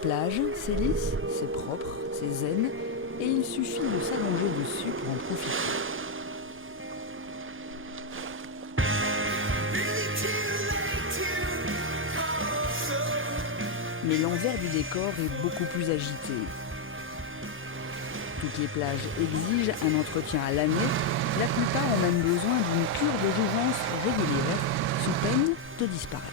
plage, c'est lisse, c'est propre, c'est zen, et il suffit de s'allonger dessus pour en profiter. Mais l'envers du décor est beaucoup plus agité. Toutes les plages exigent un entretien à l'année. La plupart ont même besoin d'une cure de jouvence régulière, sous peine de disparaître.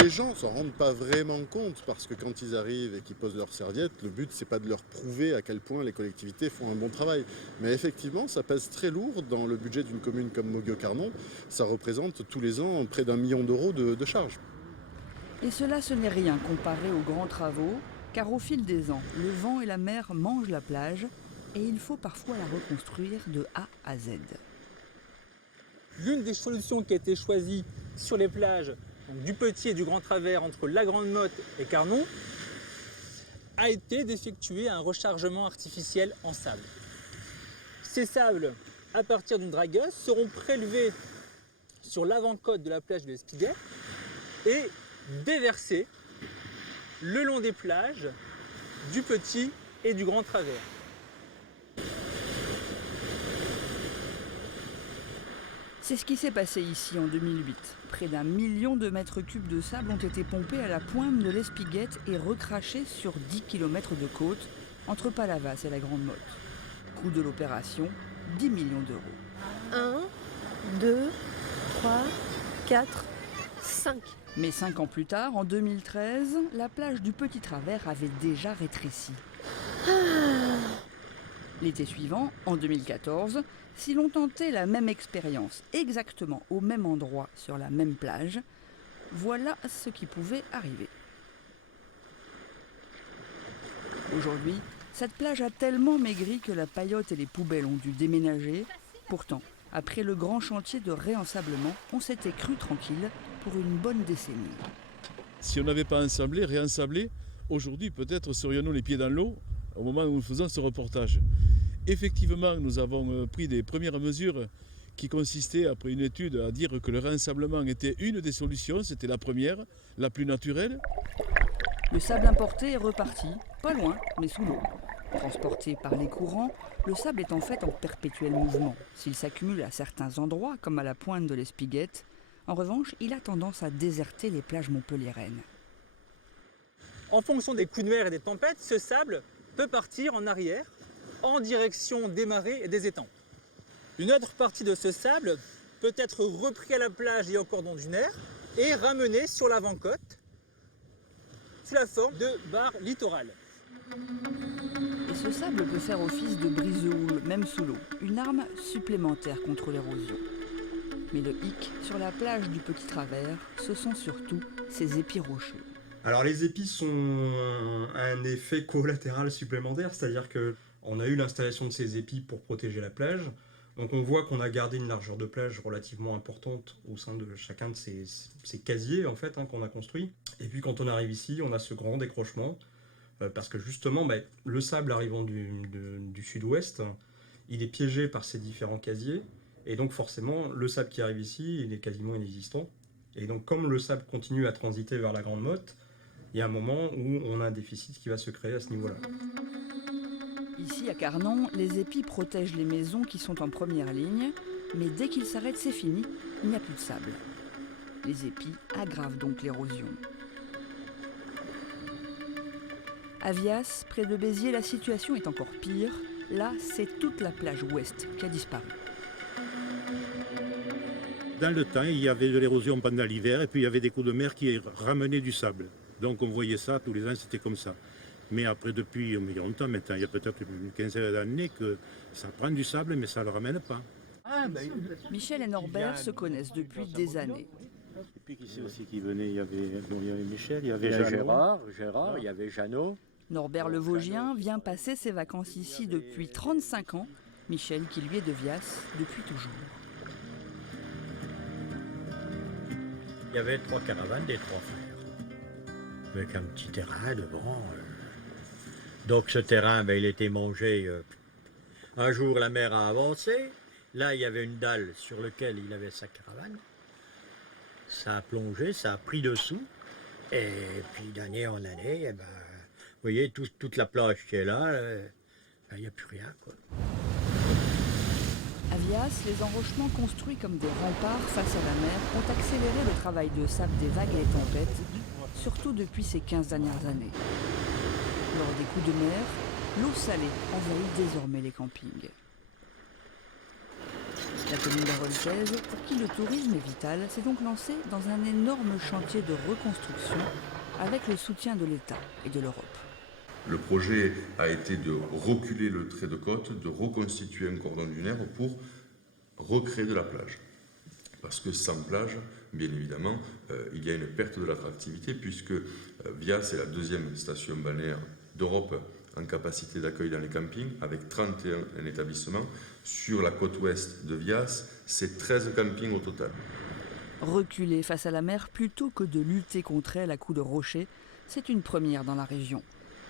Les gens s'en rendent pas vraiment compte parce que quand ils arrivent et qu'ils posent leurs serviettes, le but c'est pas de leur prouver à quel point les collectivités font un bon travail. Mais effectivement, ça pèse très lourd dans le budget d'une commune comme Moguio-Carnon. Ça représente tous les ans près d'1 million d'euros de charges. Et cela, ce n'est rien comparé aux grands travaux, car au fil des ans, le vent et la mer mangent la plage et il faut parfois la reconstruire de A à Z. L'une des solutions qui a été choisie sur les plages donc du Petit et du Grand Travers entre la Grande Motte et Carnon a été d'effectuer un rechargement artificiel en sable. Ces sables, à partir d'une dragueuse, seront prélevés sur l'avant-côte de la plage de l'Espiguet et déversés le long des plages du Petit et du Grand Travers. C'est ce qui s'est passé ici en 2008. Près d'1 million de mètres cubes de sable ont été pompés à la pointe de l'Espiguette et recrachés sur 10 km de côte entre Palavas et la Grande Motte. Coût de l'opération, 10 millions d'euros. 1, 2, 3, 4, 5. Mais 5 ans plus tard, en 2013, la plage du Petit Travers avait déjà rétréci. L'été suivant, en 2014, si l'on tentait la même expérience, exactement au même endroit, sur la même plage, voilà ce qui pouvait arriver. Aujourd'hui, cette plage a tellement maigri que la paillote et les poubelles ont dû déménager. Pourtant, après le grand chantier de réensablement, on s'était cru tranquille pour une bonne décennie. Si on n'avait pas ensablé, réensablé, aujourd'hui peut-être serions-nous les pieds dans l'eau au moment où nous faisons ce reportage. Effectivement, nous avons pris des premières mesures qui consistaient, après une étude, à dire que le réensablement était une des solutions, c'était la première, la plus naturelle. Le sable importé est reparti, pas loin, mais sous l'eau. Transporté par les courants, le sable est en fait en perpétuel mouvement. S'il s'accumule à certains endroits, comme à la pointe de l'Espiguette, en revanche, il a tendance à déserter les plages montpelliéraines. En fonction des coups de mer et des tempêtes, ce sable peut partir en arrière, en direction des marées et des étangs. Une autre partie de ce sable peut être repris à la plage et au cordon dunaire et ramené sur l'avant-côte sous la forme de barres littorales. Et ce sable peut faire office de brise-houle, même sous l'eau, une arme supplémentaire contre l'érosion. Mais le hic sur la plage du Petit Travers, ce sont surtout ces épis rocheux. Alors les épis sont un effet collatéral supplémentaire, c'est-à-dire qu'on a eu l'installation de ces épis pour protéger la plage. Donc on voit qu'on a gardé une largeur de plage relativement importante au sein de chacun de ces casiers en fait, qu'on a construit. Et puis quand on arrive ici, on a ce grand décrochement, parce que justement le sable arrivant du sud-ouest, il est piégé par ces différents casiers. Et donc forcément, le sable qui arrive ici, il est quasiment inexistant. Et donc comme le sable continue à transiter vers la Grande Motte, il y a un moment où on a un déficit qui va se créer à ce niveau-là. Ici, à Carnon, les épis protègent les maisons qui sont en première ligne, mais dès qu'ils s'arrêtent, c'est fini, il n'y a plus de sable. Les épis aggravent donc l'érosion. À Vias, près de Béziers, la situation est encore pire. Là, c'est toute la plage ouest qui a disparu. Dans le temps, il y avait de l'érosion pendant l'hiver et puis il y avait des coups de mer qui ramenaient du sable. Donc on voyait ça, tous les ans c'était comme ça. Mais après, depuis longtemps maintenant, il y a peut-être une quinzaine d'années que ça prend du sable mais ça ne le ramène pas. Michel et Norbert se connaissent depuis des années. Et puis qui c'est aussi qui venait, il y avait Michel, il y avait Gérard, il y avait Jeannot. Norbert le Vosgien vient passer ses vacances ici depuis 35 ans. Michel qui lui est de Vias depuis toujours. Il y avait 3 caravanes des 3 frères, avec un petit terrain devant. Donc ce terrain, il était mangé. Un jour, la mer a avancé. Là, il y avait une dalle sur laquelle il avait sa caravane. Ça a plongé, ça a pris dessous. Et puis d'année en année, eh ben, vous voyez, toute la plage qui est là, il n'y a plus rien, quoi. À Vias, les enrochements construits comme des remparts face à la mer ont accéléré le travail de sable des vagues et des tempêtes, surtout depuis ces 15 dernières années. Lors des coups de mer, l'eau salée envahit désormais les campings. La commune d'Aroltaise, pour qui le tourisme est vital, s'est donc lancée dans un énorme chantier de reconstruction avec le soutien de l'État et de l'Europe. Le projet a été de reculer le trait de côte, de reconstituer un cordon dunaire pour recréer de la plage. Parce que sans plage, bien évidemment, il y a une perte de l'attractivité puisque Vias est la deuxième station balnéaire d'Europe en capacité d'accueil dans les campings, avec 31 établissements. Sur la côte ouest de Vias, c'est 13 campings au total. Reculer face à la mer plutôt que de lutter contre elle à coups de rochers, c'est une première dans la région.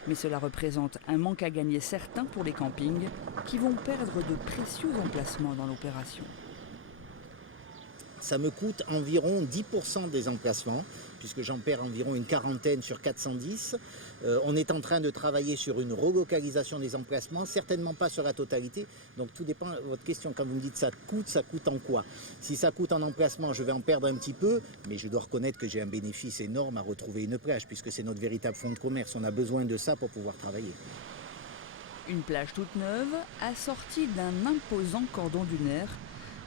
Mais cela représente un manque à gagner certain pour les campings qui vont perdre de précieux emplacements dans l'opération. Ça me coûte environ 10% des emplacements, puisque j'en perds environ une quarantaine sur 410. On est en train de travailler sur une relocalisation des emplacements, certainement pas sur la totalité. Donc tout dépend de votre question. Quand vous me dites ça coûte en quoi? Si ça coûte en emplacement, je vais en perdre un petit peu, mais je dois reconnaître que j'ai un bénéfice énorme à retrouver une plage, puisque c'est notre véritable fonds de commerce. On a besoin de ça pour pouvoir travailler. Une plage toute neuve, assortie d'un imposant cordon dunaire.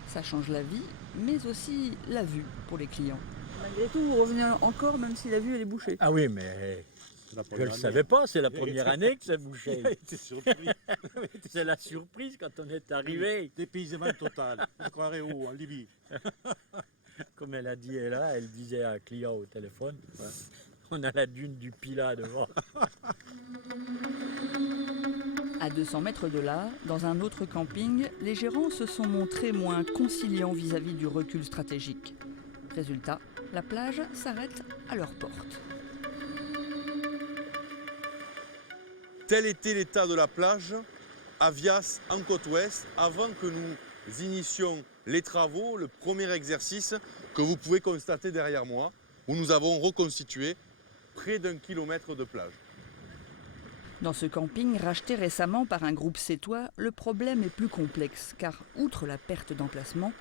Ça change la vie, mais aussi la vue pour les clients. Malgré tout, vous revenez encore, même si la vue elle est bouchée. Ah oui, mais je ne le savais pas, c'est la première année que c'est bouché. C'est la surprise quand on est arrivé. Dépaysement total. Je croirais où? En Libye. Comme elle a dit, elle disait à un client au téléphone, on a la dune du Pilat devant. À 200 mètres de là, dans un autre camping, les gérants se sont montrés moins conciliants vis-à-vis du recul stratégique. Résultat, la plage s'arrête à leur porte. Tel était l'état de la plage à Vias, en côte ouest, avant que nous initions les travaux, le premier exercice que vous pouvez constater derrière moi, où nous avons reconstitué près d'1 kilomètre de plage. Dans ce camping, racheté récemment par un groupe sétois, le problème est plus complexe, car outre la perte d'emplacement,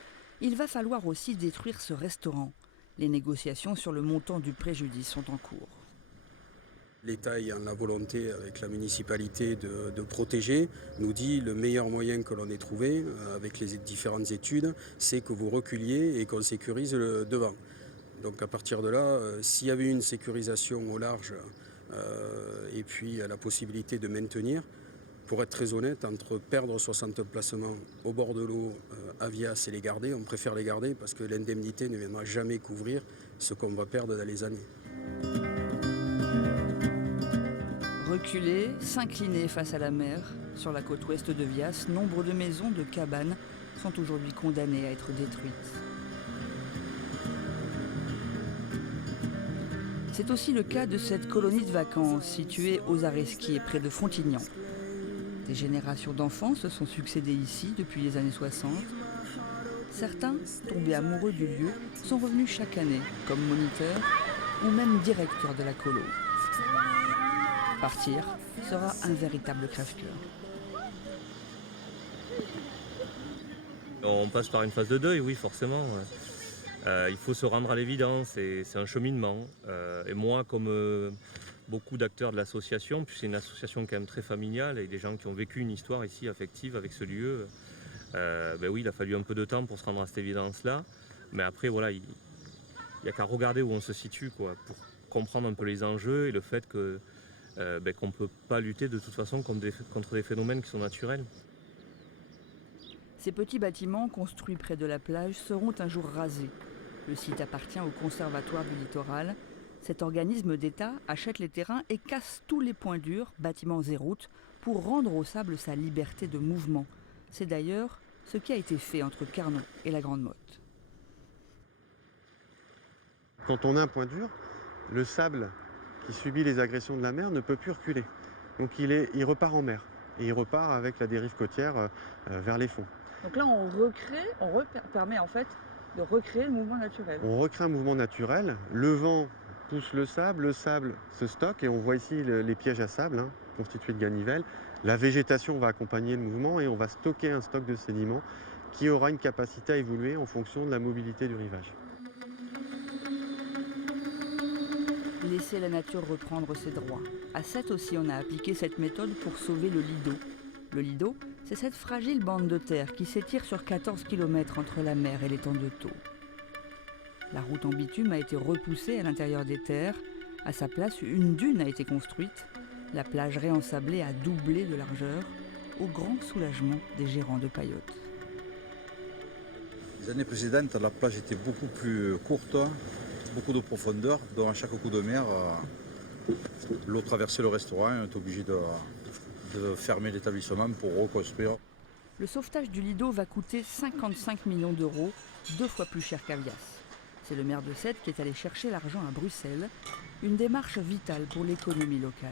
il va falloir aussi détruire ce restaurant. Les négociations sur le montant du préjudice sont en cours. L'État ayant la volonté avec la municipalité de protéger, nous dit le meilleur moyen que l'on ait trouvé avec les différentes études, c'est que vous reculiez et qu'on sécurise le devant. Donc à partir de là, s'il y avait une sécurisation au large et puis la possibilité de maintenir, pour être très honnête, entre perdre 60 emplacements au bord de l'eau à Vias et les garder, on préfère les garder parce que l'indemnité ne viendra jamais couvrir ce qu'on va perdre dans les années. Reculer, s'incliner face à la mer, sur la côte ouest de Vias, nombre de maisons, de cabanes sont aujourd'hui condamnées à être détruites. C'est aussi le cas de cette colonie de vacances située aux Areskies, près de Fontignan. Des générations d'enfants se sont succédés ici depuis les années 60. Certains, tombés amoureux du lieu, sont revenus chaque année comme moniteurs ou même directeurs de la colo. Partir sera un véritable crève-cœur. On passe par une phase de deuil, oui, forcément. Il faut se rendre à l'évidence, c'est un cheminement. Et moi, comme beaucoup d'acteurs de l'association, puis c'est une association quand même très familiale, et des gens qui ont vécu une histoire ici affective avec ce lieu, ben oui, il a fallu un peu de temps pour se rendre à cette évidence-là. Mais après, voilà, il n'y a qu'à regarder où on se situe, quoi, pour comprendre un peu les enjeux et le fait que, qu'on ne peut pas lutter de toute façon contre des phénomènes qui sont naturels. Ces petits bâtiments construits près de la plage seront un jour rasés. Le site appartient au Conservatoire du Littoral. Cet organisme d'État achète les terrains et casse tous les points durs, bâtiments et routes, pour rendre au sable sa liberté de mouvement. C'est d'ailleurs ce qui a été fait entre Carnon et la Grande Motte. Quand on a un point dur, le sable qui subit les agressions de la mer ne peut plus reculer. Donc il repart en mer et il repart avec la dérive côtière vers les fonds. Donc là on permet en fait de recréer le mouvement naturel. On recrée un mouvement naturel, le vent pousse le sable se stocke et on voit ici les pièges à sable hein, constitués de ganivelles. La végétation va accompagner le mouvement et on va stocker un stock de sédiments qui aura une capacité à évoluer en fonction de la mobilité du rivage. Laisser la nature reprendre ses droits. À Sète aussi, on a appliqué cette méthode pour sauver le lido. Le lido, c'est cette fragile bande de terre qui s'étire sur 14 km entre la mer et l'étang de Thau. La route en bitume a été repoussée à l'intérieur des terres. À sa place, une dune a été construite. La plage réensablée a doublé de largeur, au grand soulagement des gérants de paillotes. Les années précédentes, la plage était beaucoup plus courte, beaucoup de profondeur, donc à chaque coup de mer, l'eau traversait le restaurant et on était obligé de fermer l'établissement pour reconstruire. Le sauvetage du lido va coûter 55 millions d'euros, 2 fois plus cher qu'Avias. C'est le maire de Sète qui est allé chercher l'argent à Bruxelles, une démarche vitale pour l'économie locale.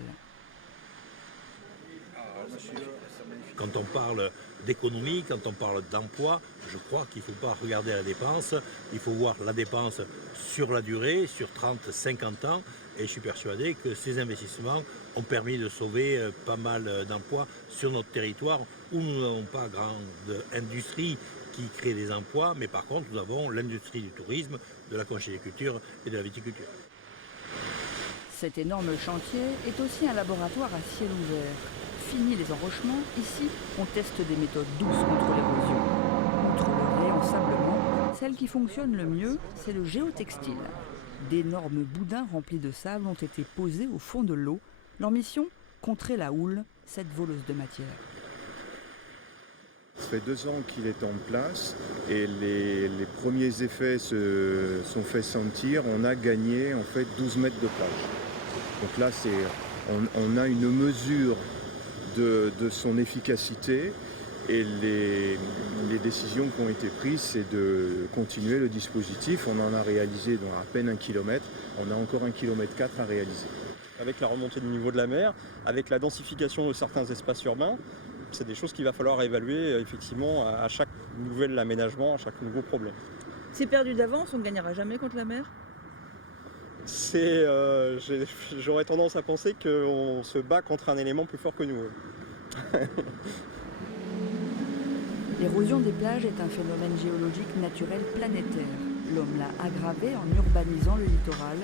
Quand on parle d'économie, quand on parle d'emploi, je crois qu'il ne faut pas regarder la dépense, il faut voir la dépense sur la durée, sur 30-50 ans, et je suis persuadé que ces investissements ont permis de sauver pas mal d'emplois sur notre territoire où nous n'avons pas grande industrie qui crée des emplois, mais par contre nous avons l'industrie du tourisme, de la conchyliculture et de la viticulture. Cet énorme chantier est aussi un laboratoire à ciel ouvert. Fini les enrochements, ici on teste des méthodes douces contre l'érosion. Outre le réensablement, celle qui fonctionne le mieux, c'est le géotextile. D'énormes boudins remplis de sable ont été posés au fond de l'eau. Leur mission, contrer la houle, cette voleuse de matière. Ça fait 2 ans qu'il est en place et les premiers effets se sont fait sentir. On a gagné en fait 12 mètres de plage. Donc là, on a une mesure de son efficacité et les décisions qui ont été prises, c'est de continuer le dispositif. On en a réalisé dans à peine 1 kilomètre. On a encore 1,4 km à réaliser. Avec la remontée du niveau de la mer, avec la densification de certains espaces urbains, c'est des choses qu'il va falloir évaluer effectivement à chaque nouvel aménagement, à chaque nouveau problème. C'est perdu d'avance, on ne gagnera jamais contre la mer? J'aurais tendance à penser qu'on se bat contre un élément plus fort que nous. L'érosion des plages est un phénomène géologique naturel planétaire. L'homme l'a aggravé en urbanisant le littoral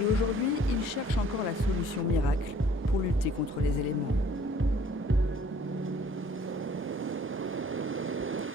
et aujourd'hui, il cherche encore la solution miracle pour lutter contre les éléments.